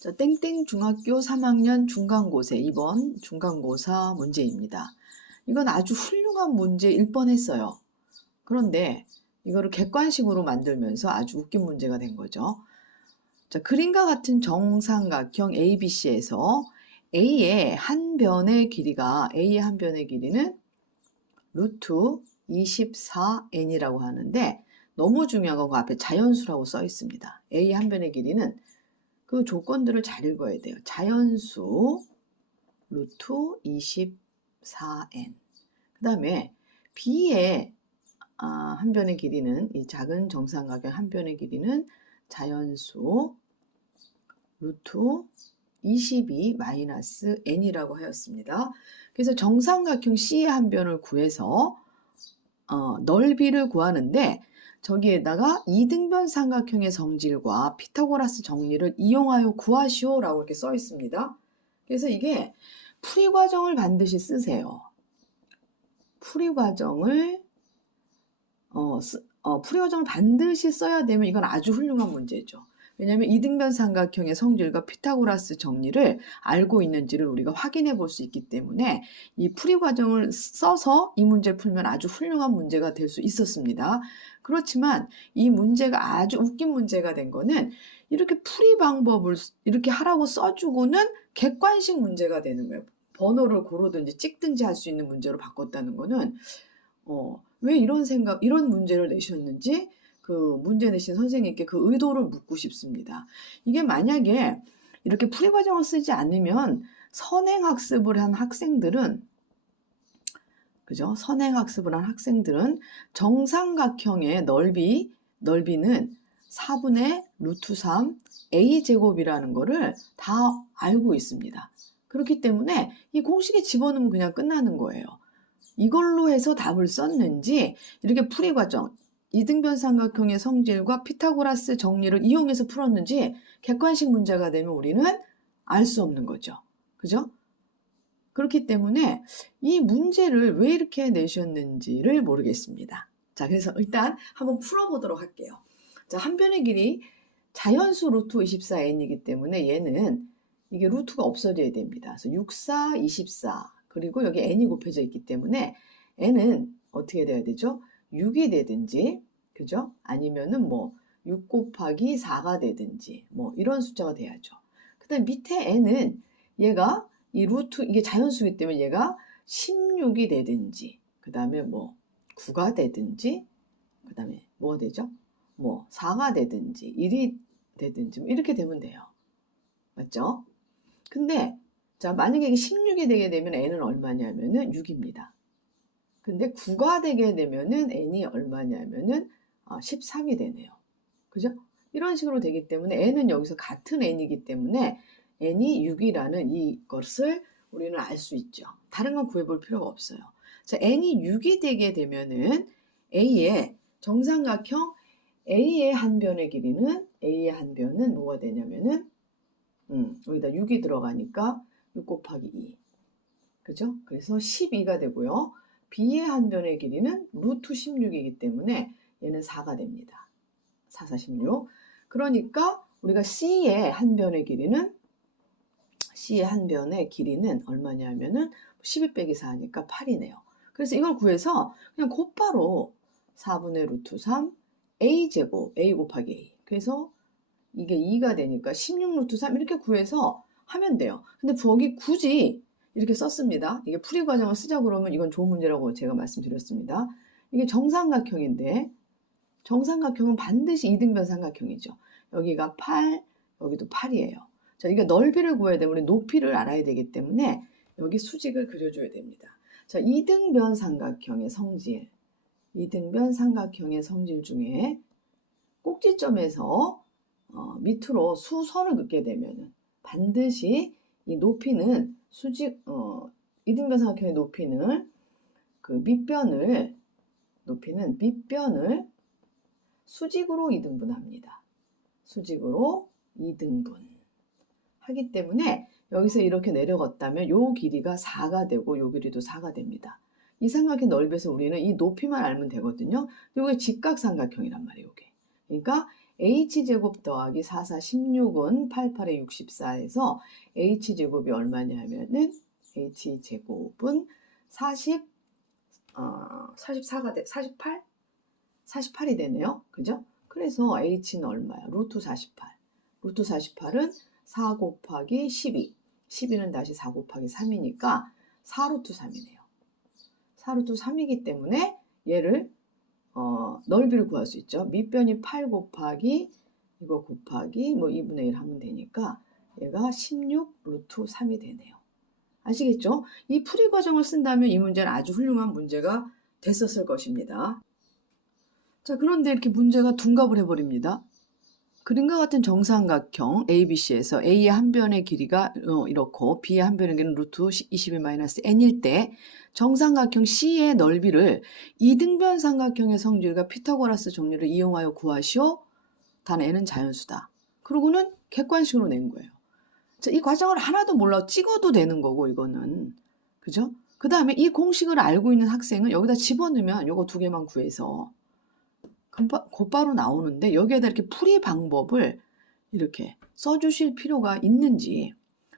자, 땡땡 중학교 3학년 중간고사 2번 중간고사 문제입니다. 이건 아주 훌륭한 문제일 뻔했어요. 그런데 이거를 객관식으로 만들면서 아주 웃긴 문제가 된 거죠. 자, 그림과 같은 정삼각형 ABC에서 A의 한 변의 길이는 루트 24n이라고 하는데, 너무 중요한 건 그 앞에 자연수라고 써 있습니다. A의 한 변의 길이는 그 조건들을 잘 읽어야 돼요. 자연수 루트 24n. 그 다음에 B의 한 변의 길이는, 이 작은 정삼각형 한 변의 길이는 자연수 루트 22-n이라고 하였습니다. 그래서 정삼각형 C의 한 변을 구해서 넓이를 구하는데, 저기에다가 이등변 삼각형의 성질과 피타고라스 정리를 이용하여 구하시오 라고 이렇게 써 있습니다. 그래서 이게 풀이 과정을 반드시 쓰세요. 풀이 과정을 반드시 써야 되면 이건 아주 훌륭한 문제죠. 왜냐하면 이등변 삼각형의 성질과 피타고라스 정리를 알고 있는지를 우리가 확인해 볼 수 있기 때문에 이 풀이 과정을 써서 이 문제를 풀면 아주 훌륭한 문제가 될 수 있었습니다. 그렇지만 이 문제가 아주 웃긴 문제가 된 거는, 이렇게 풀이 방법을 이렇게 하라고 써주고는 객관식 문제가 되는 거예요. 번호를 고르든지 찍든지 할 수 있는 문제로 바꿨다는 거는 왜 이런 문제를 내셨는지 그 문제 내신 선생님께 그 의도를 묻고 싶습니다. 이게 만약에 이렇게 풀이 과정을 쓰지 않으면 선행학습을 한 학생들은, 그죠? 선행학습을 한 학생들은 정삼각형의 넓이는 4분의 루트 3 a제곱이라는 거를 다 알고 있습니다. 그렇기 때문에 이 공식에 집어넣으면 그냥 끝나는 거예요. 이걸로 해서 답을 썼는지, 이렇게 풀이 과정, 이등변 삼각형의 성질과 피타고라스 정리를 이용해서 풀었는지 객관식 문제가 되면 우리는 알 수 없는 거죠. 그죠? 그렇기 때문에 이 문제를 왜 이렇게 내셨는지를 모르겠습니다. 자, 그래서 일단 한번 풀어보도록 할게요. 자, 한 변의 길이 자연수 루트 24n이기 때문에 얘는 이게 루트가 없어져야 됩니다. 그래서 6, 4, 24, 그리고 여기 n이 곱해져 있기 때문에 n은 어떻게 돼야 되죠? 6이 되든지, 그죠? 아니면은 6 곱하기 4가 되든지 이런 숫자가 돼야죠. 그 다음에 밑에 n은 얘가 이 루트, 이게 자연수이기 때문에 얘가 16이 되든지, 그 다음에 9가 되든지, 그 다음에 뭐가 되죠? 4가 되든지 1이 되든지 이렇게 되면 돼요. 맞죠? 근데 자, 만약에 이게 16이 되게 되면 n은 얼마냐면은 6입니다. 근데 9가 되게 되면은 n이 얼마냐면은 13이 되네요. 그죠? 이런 식으로 되기 때문에 n은 여기서 같은 n이기 때문에 n이 6이라는 이것을 우리는 알 수 있죠. 다른 건 구해볼 필요가 없어요. 자, n이 6이 되게 되면은 A의 정삼각형 A의 한 변의 뭐가 되냐면은 여기다 6이 들어가니까 6 곱하기 2. 그죠? 그래서 12가 되고요. B의 한 변의 길이는 루트 16이기 때문에 얘는 4가 됩니다. 4, 4, 16. 그러니까 우리가 C의 한 변의 길이는 얼마냐면은 12 빼기 4니까 8이네요. 그래서 이걸 구해서 그냥 곧바로 4분의 루트 3 a제곱, a 곱하기 a. 그래서 이게 2가 되니까 16 루트 3 이렇게 구해서 하면 돼요. 근데 거기 굳이 이렇게 썼습니다. 이게 풀이 과정을 쓰자 그러면 이건 좋은 문제라고 제가 말씀드렸습니다. 이게 정삼각형인데, 정삼각형은 반드시 이등변 삼각형이죠. 여기가 8, 여기도 8이에요. 자, 이게 넓이를 구해야 되면 우리 높이를 알아야 되기 때문에 여기 수직을 그려줘야 됩니다. 자, 이등변 삼각형의 성질 중에 꼭지점에서 밑으로 수선을 긋게 되면은 반드시 이 높이는 이등변 삼각형의 높이는 밑변을 수직으로 2등분합니다. 수직으로 2등분 하기 때문에 여기서 이렇게 내려갔다면 요 길이가 4가 되고 요 길이도 4가 됩니다. 이 삼각형 넓이에서 우리는 이 높이만 알면 되거든요. 이게 직각삼각형이란 말이에요. 이게. 그러니까 h제곱 더하기 4, 4, 16은 88에 64에서 h제곱이 얼마냐면은 h제곱은 44가 48? 48이 되네요. 그죠? 그래서 h는 얼마야? 루트 48. 루트 48은 4 곱하기 12. 12는 다시 4 곱하기 3이니까 4루트 3이네요. 4루트 3이기 때문에 얘를 넓이를 구할 수 있죠. 밑변이 8 곱하기 이거 곱하기 뭐 2분의 1 하면 되니까 얘가 16 루트 3이 되네요. 아시겠죠? 이 풀이 과정을 쓴다면 이 문제는 아주 훌륭한 문제가 됐었을 것입니다. 자, 그런데 이렇게 문제가 둔갑을 해버립니다. 그림과 같은 정삼각형 ABC에서 A의 한 변의 길이가 이렇고 B의 한 변의 길이는 루트 21-n일 때 정삼각형 C의 넓이를 이등변 삼각형의 성질과 피타고라스 정리를 이용하여 구하시오. 단 n은 자연수다. 그러고는 객관식으로 낸 거예요. 자, 이 과정을 하나도 몰라 찍어도 되는 거고 이거는. 그죠? 그 다음에 이 공식을 알고 있는 학생은 여기다 집어넣으면 요거 두 개만 구해서 곧바로 나오는데 여기에다 이렇게 풀이 방법을 이렇게 써주실 필요가 있는지.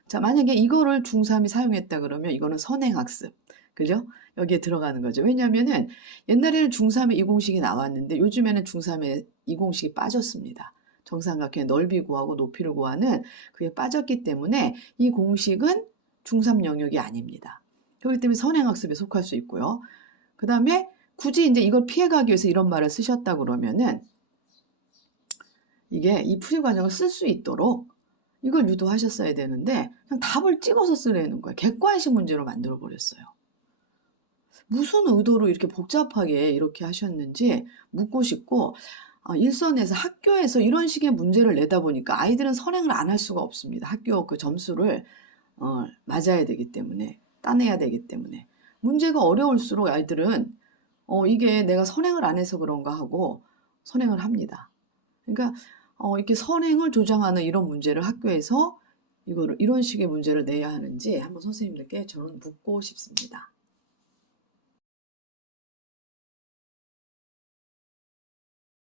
자, 만약에 이거를 중3이 사용했다 그러면 이거는 선행학습. 그죠? 여기에 들어가는 거죠. 왜냐면은 옛날에는 중3에 이 공식이 나왔는데 요즘에는 중3에 이 공식이 빠졌습니다. 정삼각형의 넓이 구하고 높이를 구하는 그게 빠졌기 때문에 이 공식은 중3 영역이 아닙니다. 그렇기 때문에 선행학습에 속할 수 있고요. 그 다음에 굳이 이제 이걸 피해가기 위해서 이런 말을 쓰셨다 그러면은 이게 이 풀이 과정을 쓸 수 있도록 이걸 유도하셨어야 되는데 그냥 답을 찍어서 쓰라는 거예요. 객관식 문제로 만들어 버렸어요. 무슨 의도로 이렇게 복잡하게 이렇게 하셨는지 묻고 싶고, 일선에서 학교에서 이런 식의 문제를 내다 보니까 아이들은 선행을 안 할 수가 없습니다. 학교 그 점수를 맞아야 되기 때문에, 따내야 되기 때문에. 문제가 어려울수록 아이들은 이게 내가 선행을 안 해서 그런가 하고 선행을 합니다. 그러니까 이렇게 선행을 조장하는 이런 문제를 학교에서 이런 식의 문제를 내야 하는지 한번 선생님들께 저는 묻고 싶습니다.